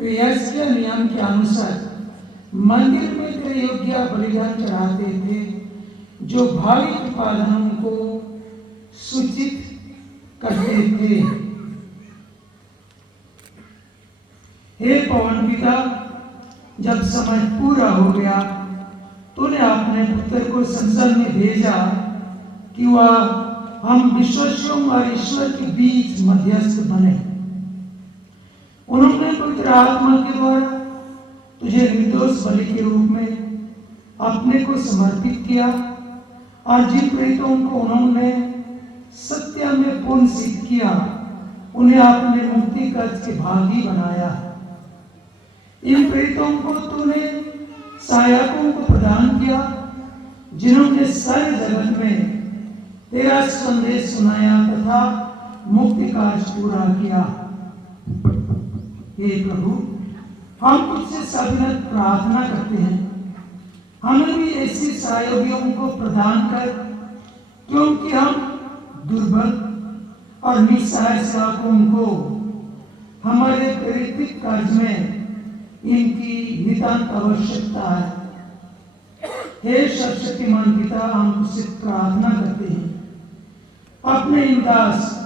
वे याजकीय नियम के अनुसार मंदिर में तेरे योग्य बलिदान चढ़ाते थे, जो भावी उत्पादनों को सूचित करते थे। हे पवन पिता, जब समय पूरा हो गया तूने अपने पुत्र को संसार में भेजा कि वह हम विश्वासियों और ईश्वर के बीच मध्यस्थ बने। उन्होंने पवित्र आत्मा के द्वारा तुझे निर्दोष बलि के रूप में अपने को समर्पित किया और जिन प्रेरितों को उन्होंने सत्य में पूर्ण सिद्ध किया, उन्हें अपने मुक्ति कार्य के भागी बनाया। इन प्रेरितों को तूने सहायकों को प्रदान किया, जिन्होंने सारे जगत में तेरा संदेश सुनाया तथा मुक्ति कार्य पूरा किया। हे प्रभु, हम तुझसे सविनय प्रार्थना करते हैं, हमें भी ऐसे सहयोगियों को प्रदान कर, क्योंकि हम दुर्बल और निस्सहाय सेवकों को हमारे प्रेरित कार्य में इनकी नितांत आवश्यकता है। हे सर्वशक्तिमान पिता, हम तुझसे प्रार्थना करते हैं, अपने इन दास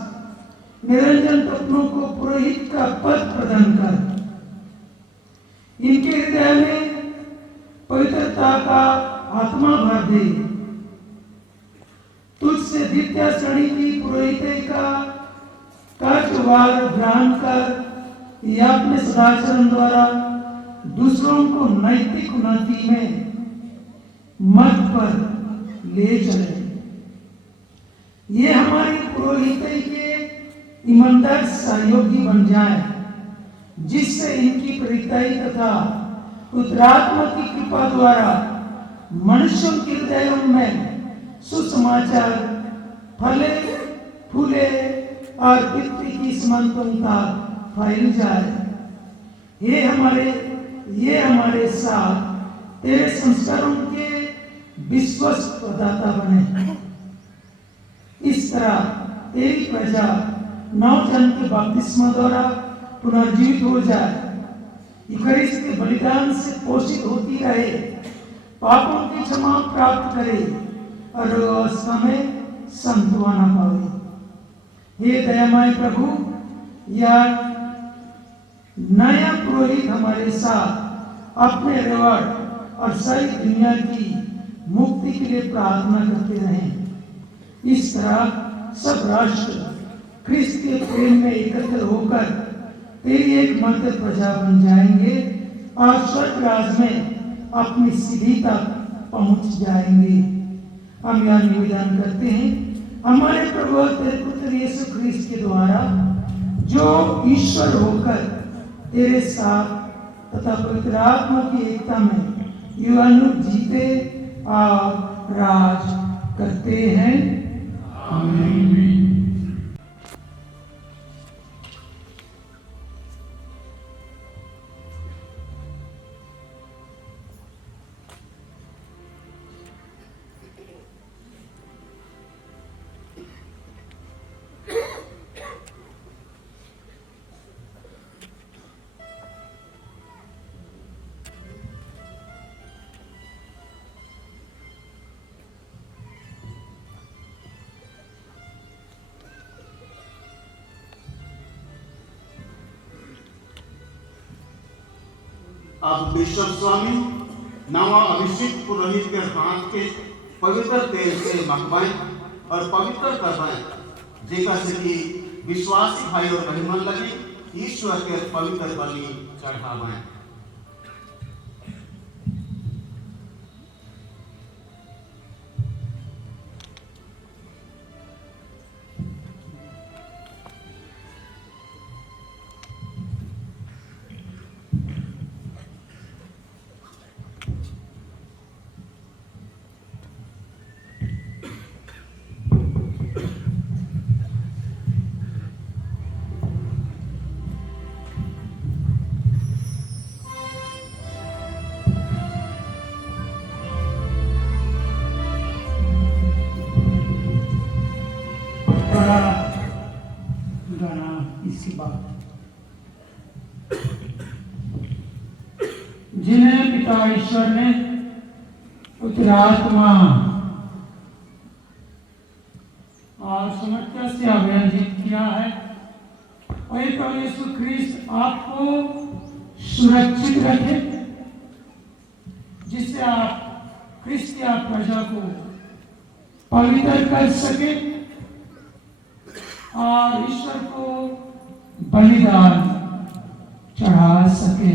निरंजन तपनों को पुरोहित का पद प्रदान कर, इनके हृदय में पवित्रता का आत्मा भर दे। तुझसे द्वितीय श्रेणी की पुरोहित का कार्यभार ग्रहण कर या अपने सदाचरण द्वारा दूसरों को नैतिक उन्नति में मत पर ले चले। ये हमारी पुरोहित के ईमानदार सहयोगी बन जाए, जिससे इनकी प्रेरिताई तथा उत्तरात्मा की कृपा द्वारा मनुष्यों के हृदयों में सुसमाचार फले फूले और पृथ्वी की समन्तता फैल जाए। ये हमारे साथ तेरे संस्कारों के विश्वास प्रदाता बने। इस तरह तेरी प्रजा नवजन्म के बपतिस्मा द्वारा पुनर्जीवित हो जाए, यूकरिस्ट के बलिदान से पोषित होती रहे, पापों की क्षमा प्राप्त करे और अवस्था में संतवाना पावे। हे दयामय प्रभु, यह नया पुरोहित हमारे साथ अपने रिवार्ड और सारी दुनिया की मुक्ति के लिए प्रार्थना करते रहें। इस तरह सब राष्ट्र ख्रिस्त के प्रेम में एकत्र होकर तेरी एक मात्र प्रजा बन जाएंगे और स्वर्ग राज में अपनी सीढ़ी तक पहुंच जाएंगे। हम यह निवेदन करते हैं हमारे प्रभु तेरे पुत्र यीशु ख्रिस्त के द्वारा, जो ईश्वर होकर तेरे साथ तथा पवित्र आत्मा की एकता में युगानुग जीते और राज करते हैं। आमीन। अब बिशप स्वामी नवा अभिषेक पुरोहित के हाथ के पवित्र तेल से मखबाएं और पवित्र करवाएं, जेका से कि विश्वासी भाई और बहन लगे ईश्वर के पवित्र बलि चढ़ावाएं। इसकी बात जिन्हें पिता ईश्वर ने पुत्र आत्मा और समर्थ से अभियाजित किया है, वही प्रभु यीशु ख्रिस्त आपको सुरक्षित रखे, जिससे आप ख्रिस्त की प्रजा को पवित्र कर सके और ईश्वर को बलिदान चढ़ा सके।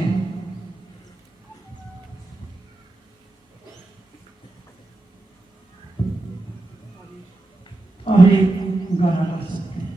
और एक गाना गा सकते हैं।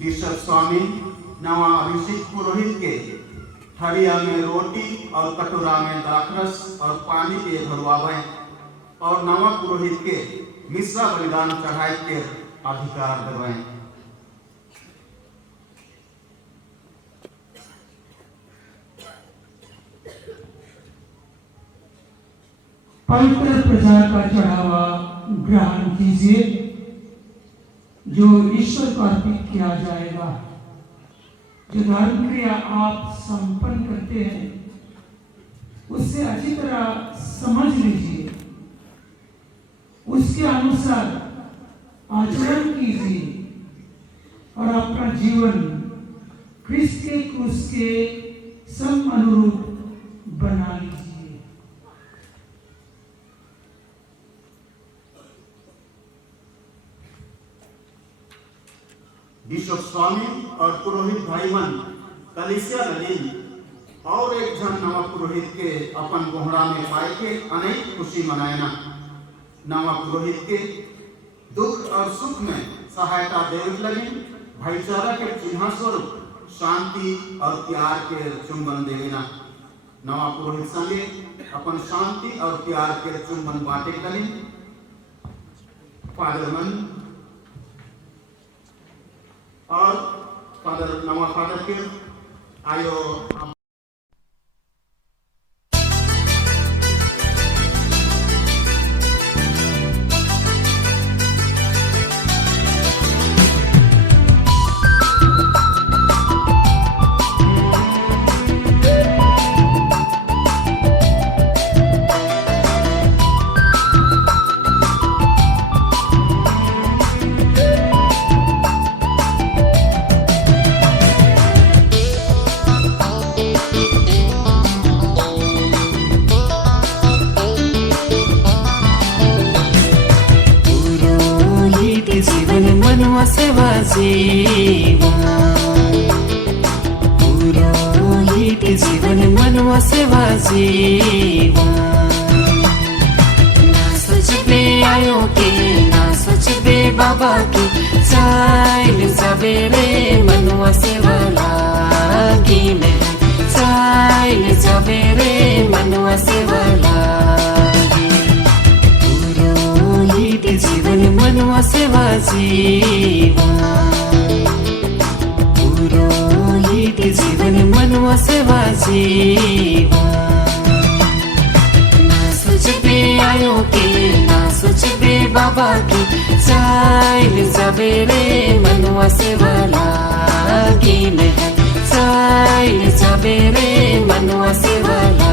बिशप स्वामी नवा अभिषेक पुरोहित के थरिया में रोटी और कटोरा में दाखरस और पानी के भरवावे और नवा पुरोहित के मिश्रा बलिदान चढ़ाई के अधिकार देवे। पवित्र प्रजा का चढ़ावा ग्रहण कीजिए जो ईश्वर को अर्पित किया जाएगा। जो धर्म क्रिया आप संपन्न करते हैं उससे अच्छी तरह समझ लीजिए, उसके अनुसार आचरण कीजिए और अपना जीवन क्रिस्त के क्रूस के सम अनुरूप बना लीजिए। बिशप स्वामी और पुरोहित भाईवन कलिसिया नलीन और एक जन नवा पुरोहित के अपन गोहरा में पाए के अनेक खुशी मनाएना। नवा पुरोहित के दुख और सुख में सहायता देवे लगे भाईचारा के चिन्ह स्वरूप शांति और प्यार के चुंबन देवेना। नवा पुरोहित संगे अपन शांति और प्यार के चुंबन बांटे लगे। फादर मन और फादर नवा फादर के आयो सेवा पुरोहित जीवन मनवा सेवा जीवन। ना सोच पे आयो के ना सोच पे बाबा की चाइल सवेरे मनवा सेवा लागी में चाइल सवेरे मनवा सेवा लागी। पुरोहित जीवन मनवा सेवा जीवन पुरोहित जीवन मनवा सेवा जीवन। ना सोच पे आयो के ना सोच पे बाबा की चाइल सवेरे मनवा सेवा लागी में चाइल सवेरे मनवा सेवा लागी।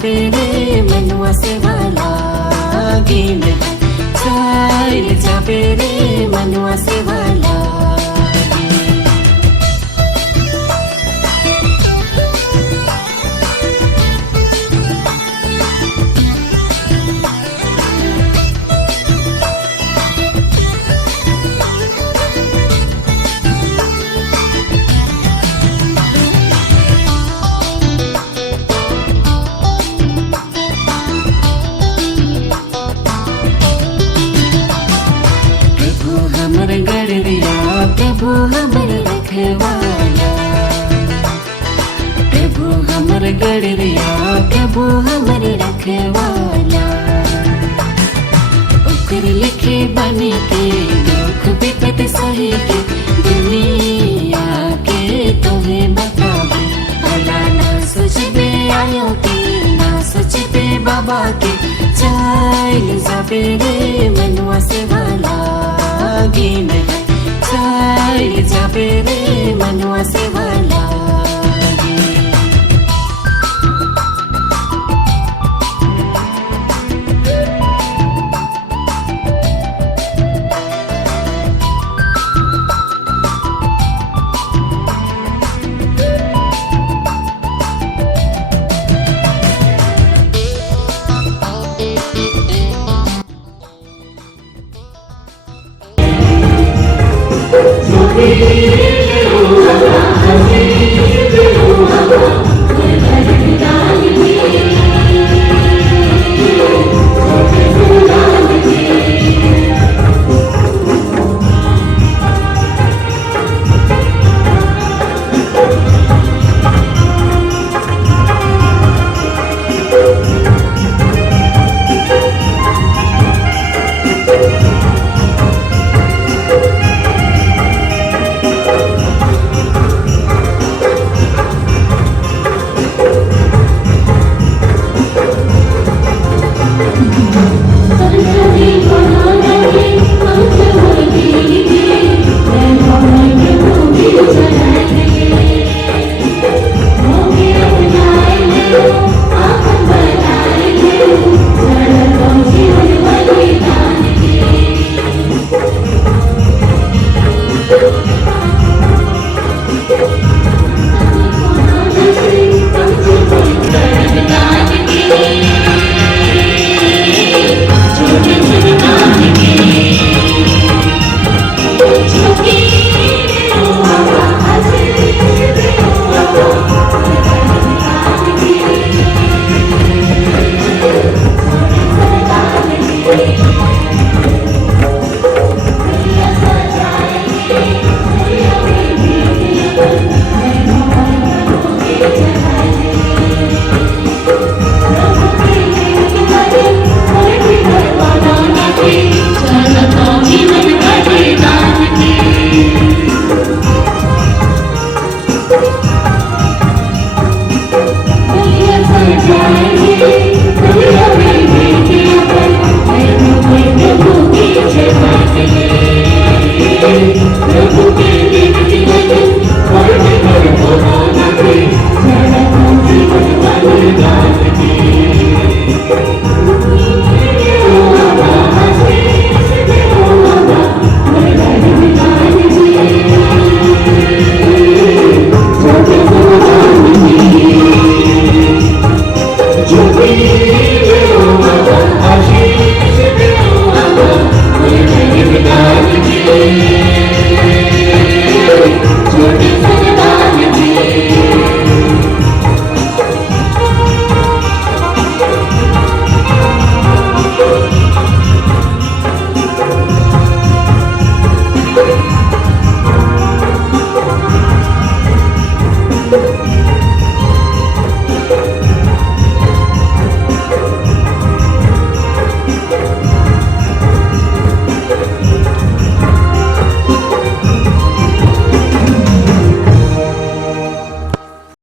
जाबे रे मनुआ से वाला गीन चाइल जाबे रे मनुआ से वाला प्रभु हमर रखवाला प्रभु हमर गड़रिया प्रभु हमर रखवाला ओकर लिखे बनी के दुख विपत सही के दुनिया के तोहे बतावे भला ना सोचबे आयो के ना सोचबे बाबा के चाइल जाबे रे मनुआ से वाला गीन चाइल जाबे रे मनुआ से वाला Sorry,